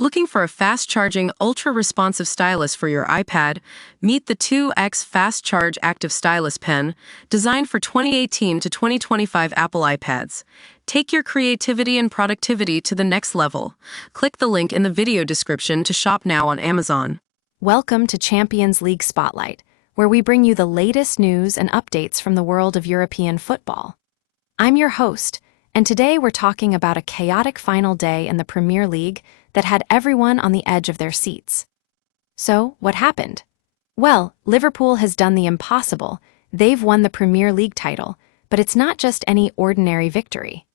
Looking for a fast-charging, ultra-responsive stylus for your iPad? Meet the 2X Fast Charge Active Stylus Pen, designed for 2018 to 2025 Apple iPads. Take your creativity and productivity to the next level. Click the link in the video description to shop now on Amazon. Welcome to Champions League Spotlight, where we bring you the latest news and updates from the world of European football. I'm your host, and today we're talking about a chaotic final day in the Premier League that had everyone on the edge of their seats. So, what happened? Well, Liverpool has done the impossible. They've won the Premier League title, but it's not just any ordinary victory.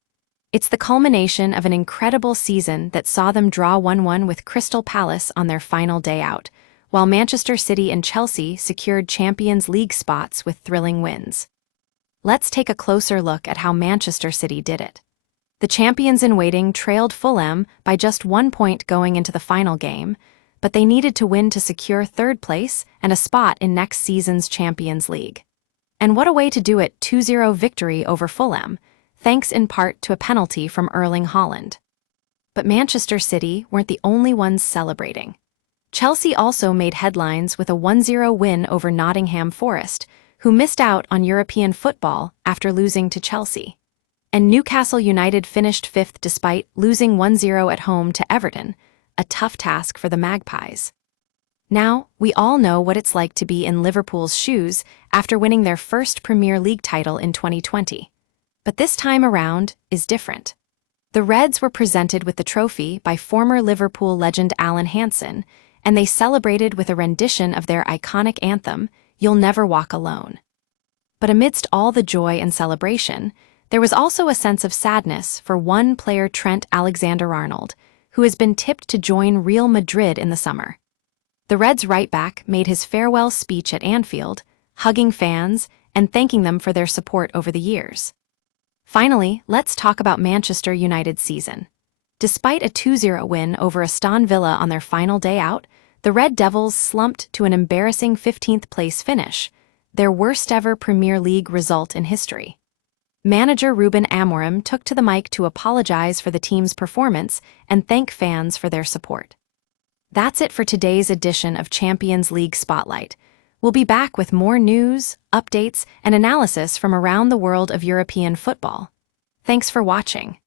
It's the culmination of an incredible season that saw them draw 1-1 with Crystal Palace on their final day out, while Manchester City and Chelsea secured Champions League spots with thrilling wins. Let's take a closer look at how Manchester City did it. The champions-in-waiting trailed Fulham by just 1 point going into the final game, but they needed to win to secure third place and a spot in next season's Champions League. And what a way to do it, 2-0 victory over Fulham, thanks in part to a penalty from Erling Haaland. But Manchester City weren't the only ones celebrating. Chelsea also made headlines with a 1-0 win over Nottingham Forest, who missed out on European football after losing to Chelsea. And Newcastle United finished fifth despite losing 1-0 at home to Everton, a tough task for the Magpies. Now, we all know what it's like to be in Liverpool's shoes after winning their first Premier League title in 2020. But this time around is different. The Reds were presented with the trophy by former Liverpool legend Alan Hansen, and they celebrated with a rendition of their iconic anthem, "You'll Never Walk Alone." But amidst all the joy and celebration, there was also a sense of sadness for one player, Trent Alexander-Arnold, who has been tipped to join Real Madrid in the summer. The Reds' right-back made his farewell speech at Anfield, hugging fans and thanking them for their support over the years. Finally, let's talk about Manchester United's season. Despite a 2-0 win over Aston Villa on their final day out, the Red Devils slumped to an embarrassing 15th place finish, their worst-ever Premier League result in history. Manager Ruben Amorim took to the mic to apologize for the team's performance and thank fans for their support. That's it for today's edition of Champions League Spotlight. We'll be back with more news, updates, and analysis from around the world of European football. Thanks for watching.